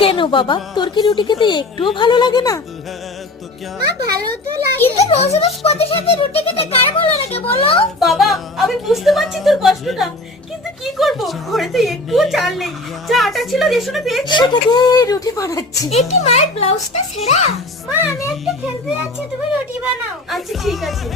কেন বাবা, তোর কি রুটি খেতে একটুও ভালো লাগে না? মা ভালো তো লাগে, কিন্তু রোজ রোজ পদের সাথে রুটি খেতে কার ভালো লাগে বলো? বাবা আমি বুঝতে পারছি তোর কষ্টটা, কিন্তু কি করব, ঘরে তো একটুও চাল নেই। যা আটা ছিল রেশনে পেয়েছি সেটা দিয়ে রুটি বানাচ্ছি। এটি মায়ের ব্লাউজটা ছেঁড়া। মা আমি একটু খেলতে যাচ্ছি, তুমি রুটি বানাও। আচ্ছা ঠিক আছে।